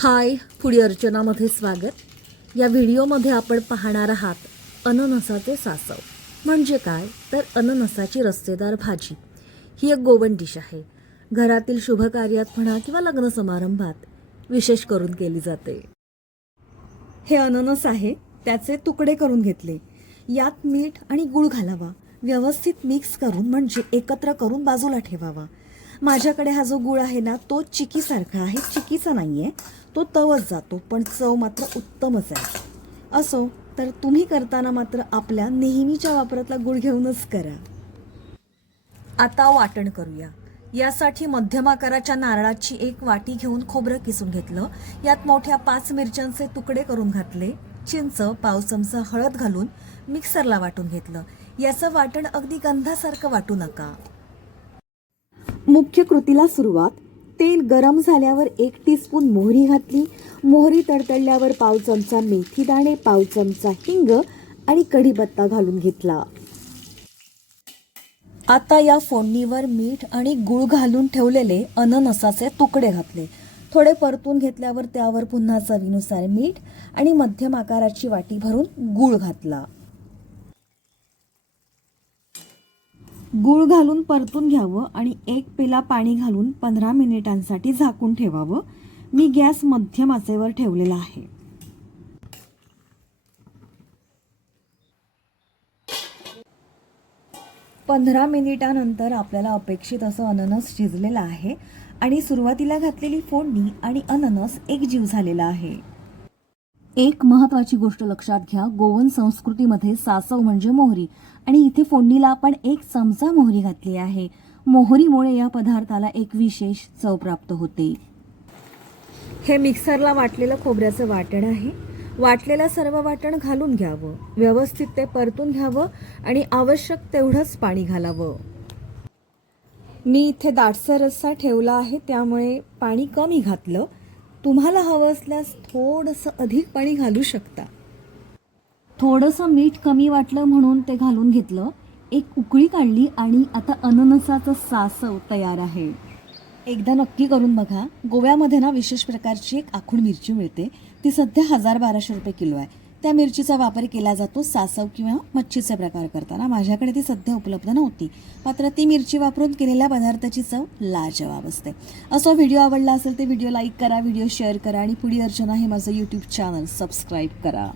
हाय, foodie अर्चनामध्ये स्वागत। या व्हिडिओमध्ये आपण पाहणार आहात अननसाचे सासव। म्हणजे काय तर अननसाची रस्सेदार भाजी। ही एक गोवन डिश आहे। घरातील शुभ कार्यात म्हणा किंवा लग्न समारंभात विशेष करून केली जाते। हे अननस आहे, त्याचे तुकडे करून घेतले। यात मीठ आणि गूळ घालावा, व्यवस्थित मिक्स करून म्हणजे एकत्र करून बाजूला ठेवावा। माझ्याकडे हा जो गूळ आहे ना तो चिकीसारखा आहे, चिकीचा नाहीये, तो तवच जातो, पण चव मात्र उत्तमच आहे। असो तर तुम्ही करताना मात्र आपल्या नेहमीच्या वापरातला गूळ घेऊनच करा। आता वाटण करूया। यासाठी मध्यम आकाराच्या नारळाची एक वाटी घेऊन खोबरं किसून घेतलं। यात मोठ्या 5 मिरच्यांचे तुकडे करून घातले। चिंच, पाव चमचा हळद घालून मिक्सरला वाटून घेतलं। याचं वाटण अगदी गंधासारखं वाटू नका। मुख्य कृतीला सुरुवात। तेल गरम झाल्यावर 1 टीस्पून मोहरी घातली। मोहरी तडतडल्यावर पाव चमचा मेथी दाणे, पाव चमचा हिंग आणि कढीपत्ता घालून घेतला। आता या फोडणीवर मीठ आणि गूळ घालून ठेवलेले अननसाचे तुकडे घातले। थोडे परतून घेतल्यावर त्यावर पुन्हा चवीनुसार मीठ आणि मध्यम आकाराची वाटी भरून गूळ घातला। गूळ घालून परतून घ्यावं आणि 1 पेला पाणी घालून 15 मिनिटांसाठी झाकून ठेवावं। मी गॅस मध्यम आचेवर ठेवलेला आहे। पंधरा मिनिटांनंतर आपल्याला अपेक्षित असं अननस शिजलेलं आहे आणि सुरुवातीला घातलेली फोडणी आणि अननस एकजीव झालेला आहे। एक महत्त्वाची गोष्ट लक्षात घ्या, गोवन संस्कृतीमध्ये सासव म्हणजे मोहरी आणि इथे फोडणीला आपण 1 चमचा मोहरी घातली आहे। मोहरीमुळे या पदार्थाला एक विशेष चव प्राप्त होते। हे मिक्सरला वाटलेलं खोबऱ्याचं वाटण आहे। वाटलेलं सर्व वाटण घालून घ्यावं, व्यवस्थित ते परतून घ्यावं आणि आवश्यक तेवढंच पाणी घालावं। मी इथे दाटसर रस्सा ठेवला आहे, त्यामुळे पाणी कमी घातलं। तुम्हाला हवं असल्यास थोडंसं अधिक पाणी घालू शकता। थोडंसं मीठ कमी वाटलं म्हणून ते घालून घेतलं। एक उकळी काढली आणि आता अननसाचं सासव तयार आहे। एकदा नक्की करून बघा। गोव्यामध्ये ना विशेष प्रकारची एक आखूड मिरची मिळते, ती सध्या 1000-1200 रुपये किलो आहे। त्या मिरचीचा वापर केला जातो सासव किंवा मच्छीचे प्रकार करताना। माझ्याकडे ती सध्या उपलब्ध नव्हती, मात्र ती मिरची वापरून केलेल्या पदार्थाची चव लाजवाब असते। असो, व्हिडिओ आवडला असेल तर व्हिडिओ लाईक करा, व्हिडिओ शेअर करा आणि फूडी अर्चना हे माझं यूट्यूब चॅनल सबस्क्राईब करा।